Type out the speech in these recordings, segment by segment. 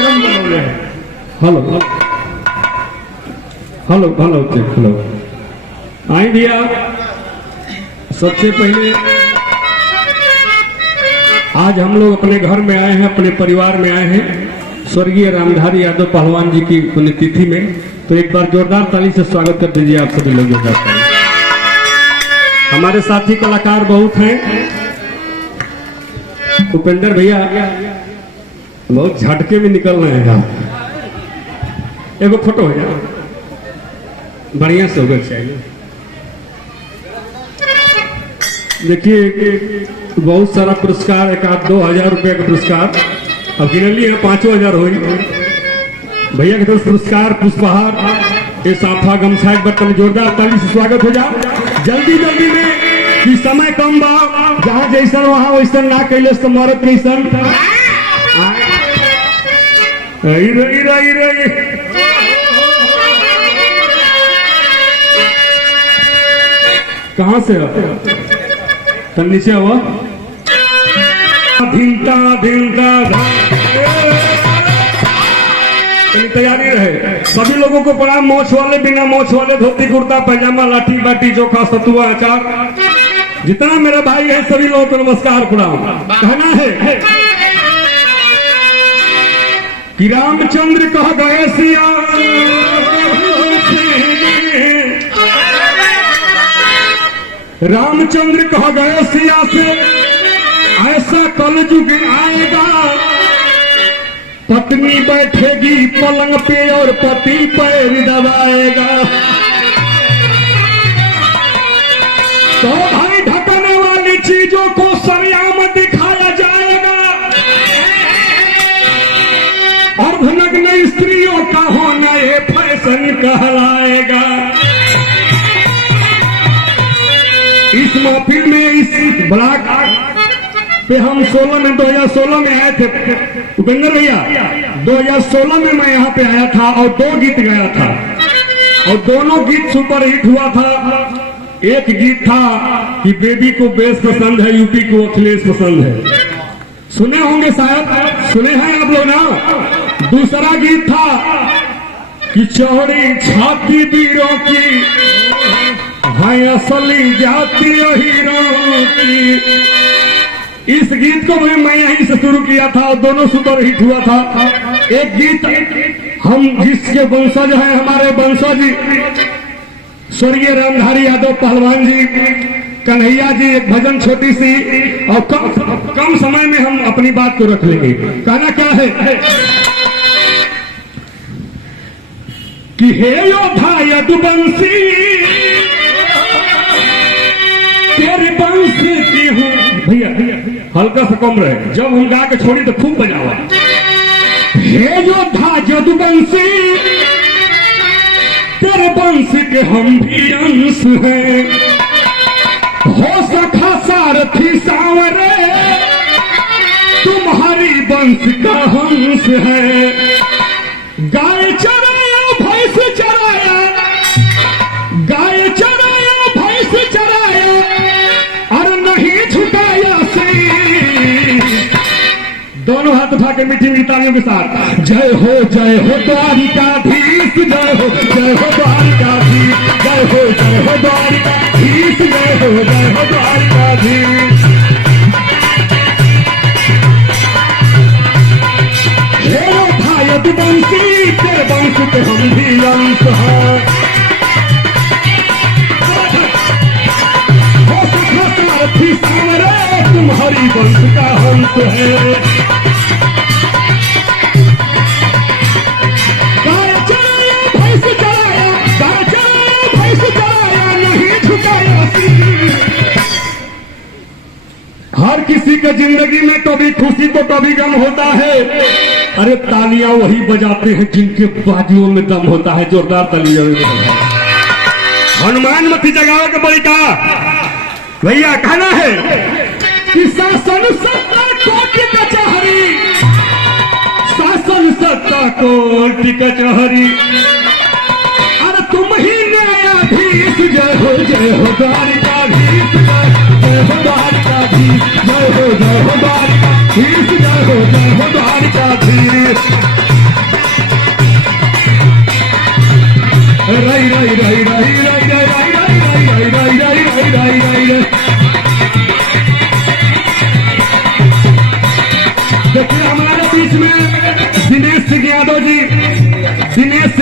Hello hello hello hello. आई भैया, सबसे पहले आज हम लोग अपने घर में आए हैं, अपने परिवार में आए हैं स्वर्गीय रामधारी यादव पहलवान जी की पुण्यतिथि में। तो एक बार जोरदार ताली से स्वागत कर दीजिए आप सभी लोग। जोरदार ताली। हमारे साथी कलाकार बहुत हैं। उपेंद्र भैया बहुत झटके में निकल रहे हैं। एगो फोटो है बढ़िया से होगा चाहिए। देखिए बहुत सारा पुरस्कार, एक आध 2000 रुपये का पुरस्कार अब गिनलिए 5,000 हो भैया के तरफ पुरस्कार, पुष्पहार, ये साफा गमछा एक बर्तन। जोरदार ताली से स्वागत हो जा। जल्दी जल्दी में कि समय कम बा, जहाँ जैसन वहाँ वैसन ना कैले तो मरद कैसन कहाँ से तो नीचे हुआ धिनता धिनता तैयारी रहे। सभी लोगों को प्रणाम। मोछ वाले, बिना मोछ वाले, धोती कुर्ता पैजामा, लाठी बाटी चोखा सतुआ अचार, जितना मेरा भाई है सभी लोगों को नमस्कार प्रणाम। कहना है कि रामचंद्र कह गए सिया रामचंद्र कह गए सिया से ऐसा कलयुग आएगा, पत्नी बैठेगी पलंग पे और पति पैर दबाएगा। तो भाई ढकने वाली चीजों को सरेआम दिखाया जाएगा, अर्धनग्न स्त्रियों का होना ये फैशन कहलाएगा। इस महफिल में, इस ब्लॉक पे हम 2016 में आए थे उपेंद्र भैया। 2016 में मैं यहाँ पे आया था और 2 गीत गाया था और दोनों गीत सुपर हिट हुआ था। एक गीत था कि बेबी को बेस पसंद है, यूपी को अखिलेश पसंद है। सुने होंगे शायद, सुने हैं आप लोग ना। दूसरा गीत था कि चौड़ी छाती वीरों की है असली जाति हीरों की। इस गीत को भी मैं यहीं से शुरू किया था और दोनों सुपर हिट हुआ था। एक गीत हम जिसके वंशज हैं, हमारे वंशज स्वर्गीय रामधारी यादव पहलवान जी, कन्हैया जी, एक भजन छोटी सी और कम समय में हम अपनी बात को रख लेंगे। कहना क्या है कि हे योद्धा यदुवंशी तेरे वंश की हूँ। भैया हल्का सा कम रहे, जब हम गा के छोड़ी तो खूब बजावा। हे योद्धा यदुवंशी तेरे वंश के हम भी अंश हैं। हो सखा सारथी सांवरे तुम्हारी वंश का हंस है। गाय चराया भैंस चराया, गाय चराया भैंस चराया और नहीं झुकाया से। दोनों हाथ उठा के मीठी मीठी तालियों के साथ जय हो द्वारिकाधीश, जय हो द्वारिकाधीश, जय हो द्वारिकाधीश, जय हो द्वारिकाधीश। हे भाई यदुवंशी तेरे वंश के हम भी अंश हैं। हो सखा सारथी सांवरे तुम्हारी वंश का हंस है। गाय चराया भैंस चराया, गाय चराया भैंस चराया नहीं झुकाया सिर। हर किसी के जिंदगी में कभी खुशी तो कभी गम होता है। अरे तालियां वही बजाते हैं जिनके बाजुओं में दम होता है। जोरदार तालियां। हनुमान मती जगावे के बड़ी का भैया कहना है कि शासन सत्ता कोटि कचहरी, शासन सत्ता कोटि कचहरी, अरे तुम ही न्यायाधीश। जय हो द्वारिकाधीश, जय हो द्वारिकाधीश, जय हो द्वारिकाधीश, जय हो द्वारिकाधीश। दिनेश सिंह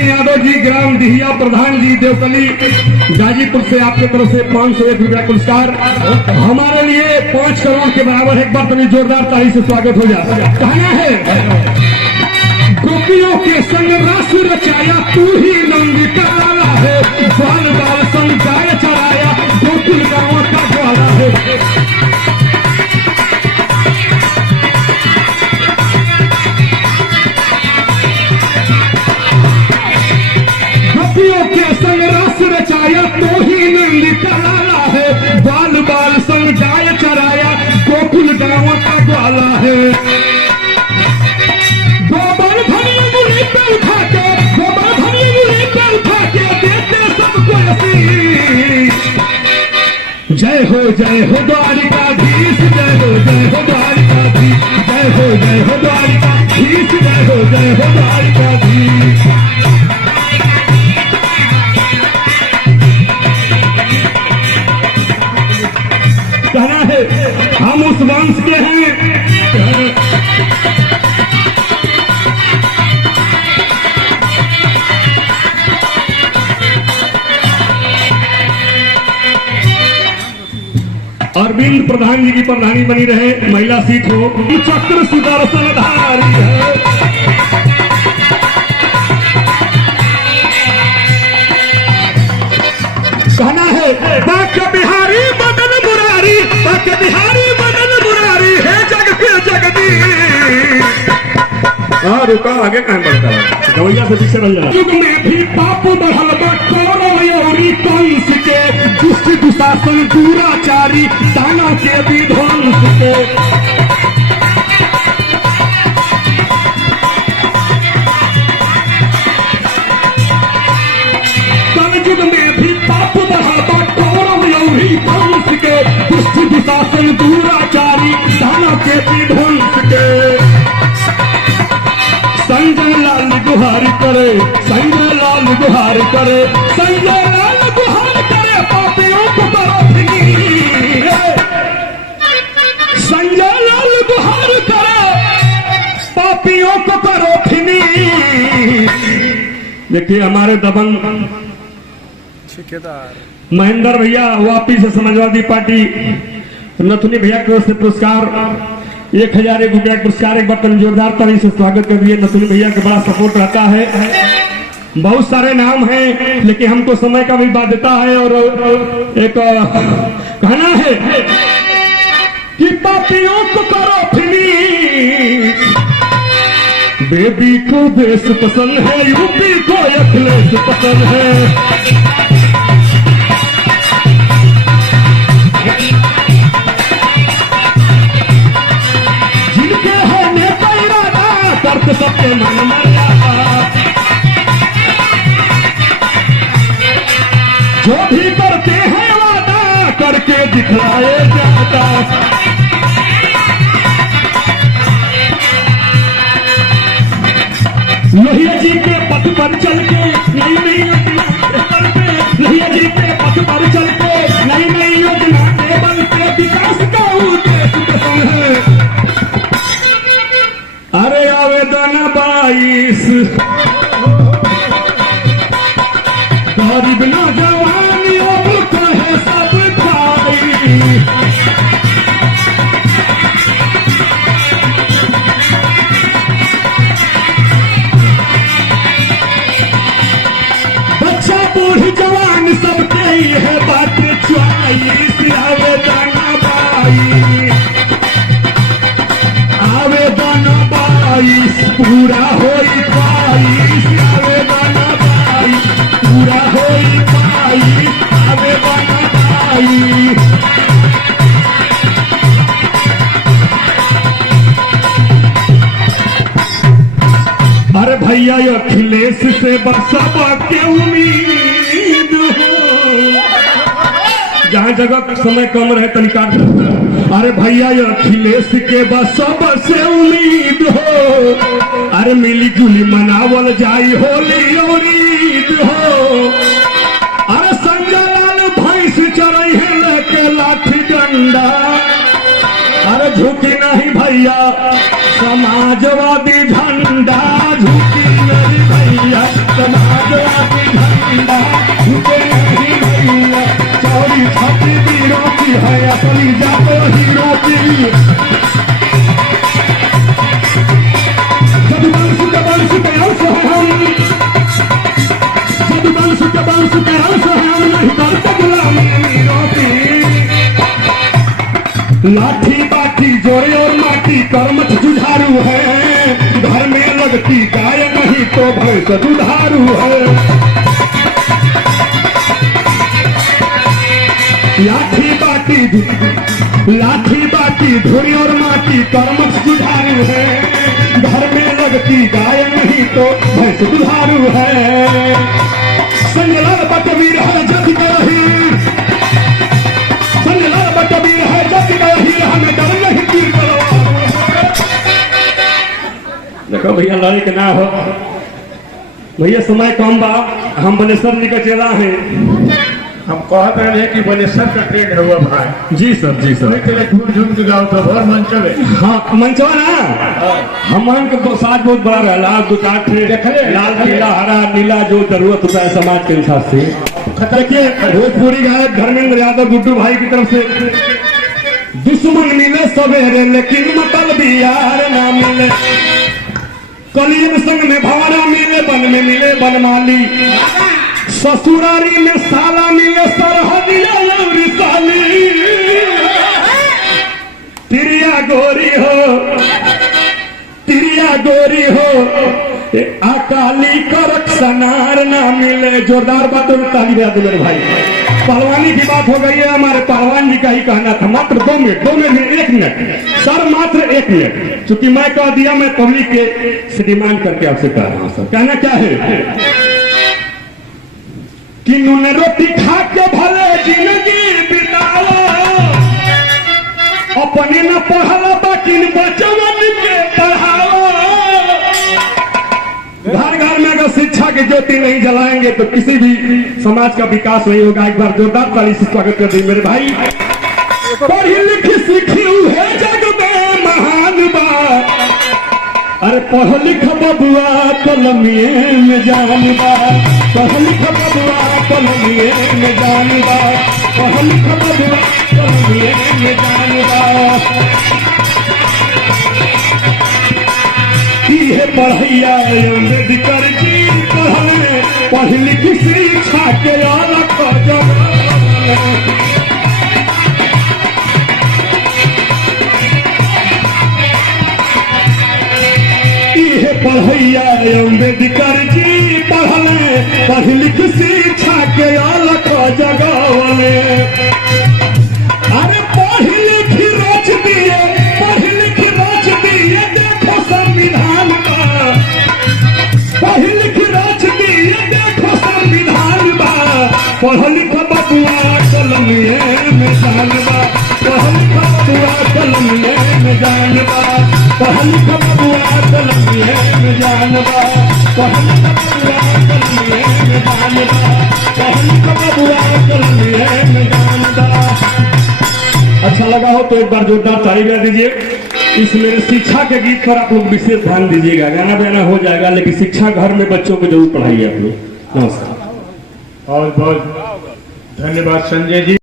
यादव जी ग्राम दिहिया प्रधान जी देवकली गाजीपुर से आपके तरफ से 501 रुपया पुरस्कार हमारे लिए 5 करोड़ के बराबर। एक बार तभी जोरदार ताली से स्वागत हो जाए। कहना है गोपियों के संग रस रचाया तू ही नंद का लाला है, बाल बाल संग गाय चराया गोकुल गाँव का ग्वाला है। गोपियों के संग रस रचाया तो ही नंद का लाला है, बाल बाल संग गाय चराया गोकुल गाँव का ग्वाला है। गोबर भरी मुड़ी पे उठा के देते सबको नसीब। जय हो द्वारिकाधीश, जय हो द्वारिकाधीश, जय हो द्वारिकाधीश, जय हो द्वारिकाधीश। कहना है हम उस वंश के हैं अरविंद प्रधान जी की प्रधानी बनी रहे, महिला सीट हो। चक्र सुदर्शन धारी है, कहना है बाके बिहारी मदन मुरारी, बाके बिहारी मदन मुरारी है जग के जगदीश। रुका आगे कहाँ बढ़ता है, गवैया से पीछे रह जाना। युग में भी पाप बढ़ल कंस के, दुष्ट दुशासन दुराचारी दानव के विध्वंस के। कलयुग में भी पाप बढ़ल कंस के, दुष्ट दुशासन दुराचारी दानव के विध्वंस के। संजय लाल गुहार करे, संजय लाल गुहार करे, संजय लाल गुहार करे पापियों को करो फिनी। संजय लाल गुहार करे पापियों को करो फिनी। देखिए हमारे दबंग ठेकेदार महेंद्र भैया वापी से समाजवादी पार्टी नथुनी भैया की ओर से पुरस्कार 1001 रुपया पुरस्कार। एक बार जोरदार ताली से स्वागत कर दिए। नथुनी भैया का बड़ा सपोर्ट रहता है। बहुत सारे नाम हैं लेकिन हमको समय का भी बाध्यता है और एक कहना है कि पापियों को करो फिनी। बेबी को देश पसंद है, यूपी को अखिलेश पसंद है। सबके मन मर्यादा जो भी करते हैं वादा करके दिखलाए जाता। लोहिया जी के पथ पर चल के नई नई योजना करके, लोहिया जी के पथ पर चल के नई नई योजना के बल के विकास का उद्देश्य पसंद है। अरे आवेदन 22 गरीब नौजवानियों को है सब खाई। बच्चा बूढ़ जवान सबके ही है बात चॉइस। आवेदन 22 पूरा होई पाई। आवेदन 22 पूरा होई पाई। आवेदन 22 अरे भैया अखिलेश से बसपा के उम्मीद हो, जहाँ जगह समय कम रहे तनिका। अरे भैया अखिलेश के बसपा से उम्मीद हो, अरे मिली जुली मनावल जाई होली और ईद हो। अरे संजय लाल भैंस चरई है लेके लाठी डंडा। अरे झुकी नहीं भैया समाजवादी झंडा। झंडा झुकी नहीं भैया, समाजवादी झंडा झुके नहीं भैया। चौरी छाती वीरों की है असली जातो हीरो की। जब वंश के अंश है हम, जब वंश के अंश है हम, नहीं करते गुलामी वीरों की। लाठी बाटी जोड़े और माटी कर्मठ जुझारू है, घर में लगती गाय नहीं तो भैंस दुधारू है। लाठी बाटी धुरी और माटी कर्मठ जुझारू है, घर में लगती गाय नहीं तो भैंस दुधारू है। संजलाल बटवीर है जति कही, संजलाल बटवीर है जति कही, हमें डर नहीं तीर तलवार। देखो भैया लड़े के ना हो भैया, समय कम बा, हम बलेश्वर जी का चेला हैं। हम कहते हैं कि बलेश्वर का ट्रेन हुआ भाई। जी सर, जी सर। झूम झूम के गाँव तो बहुत मंचल है। हाँ मंचवा ना, हमान के साथ बहुत बड़ा रहा, लाल दुकान थे, लाल पीला हरा नीला जो जरूरत होता है समाज के हिसाब से। देखिए भोजपुरी गायक धर्मेंद्र यादव गुड्डू भाई की तरफ से, दुश्मन मिले सवेरे लेकिन मतलब यार ना मिले, कलीन संग में भावना मिले, बन में मिले बनमाली, ससुरारी में साला मिले सरहदिया लौरी साली। तिरिया गोरी हो, तिरिया गोरी हो, अकाली करक सनार ना मिले। जोरदार बात हो, ताली बजा दो मेरे भाई। पहलवानी की बात हो गई है, हमारे पहलवान जी का ही कहना था। मात्र 2 मिनट, 1 मिनट सर, मात्र 1 मिनट। चूंकि मैं कह दिया, मैं पब्लिक के से डिमांड करके आपसे कह रहा हूं सर। कहना क्या है कि नून रोटी खा के भले जिंदगी बिताओ, अपने न पढ़ाओ बाकी बचवन के पढ़ाओ। घर घर में अगर शिक्षा की ज्योति नहीं जलाएंगे तो किसी भी समाज का विकास नहीं होगा। एक बार जोरदार ताली से स्वागत कर दी मेरे भाई। पढ़ी लिखी सीखी है जग में महान बात, अरे पढ़ लिख बबुआ कलमिए में जान बा, पढ़ लिख बबुआ कलमिए में जान बा, पढ़ लिख बबुआ कलमिए में जान बा। है पढ़ैया अम्बेडकर जी पढ़ले, पढ़ लिख शिक्षा के अलख जगह। पढ़ैया अम्बेडकर जी पढ़ले, पढ़ लिख शिक्षा के अलख जगवले। अरे पढ़ लिख रोच दिए, पढ़ लिख रोच दिए, देखो संविधान का, पढ़ लिख रोच दिए, देखो संविधान बा। पढ़ लिख बबुआ कलमिए में जान बा, पढ़ लिख बबुआ कलमिए में जान बा, पढ़ लिख बबुआ कलमिए में जान बा, पढ़ लिख बबुआ कलमिए में जान बा, पढ़ लिख बबुआ कलमिए में जान बा। अच्छा लगा हो तो एक बार जोरदार ताली बजा दीजिए। इस मेरे शिक्षा के गीत पर आप लोग विशेष ध्यान दीजिएगा। गाना बजाना हो जाएगा, लेकिन शिक्षा घर में बच्चों को जरूर पढ़ाइए आप लोग। नमस्कार। बहुत बहुत धन्यवाद संजय जी।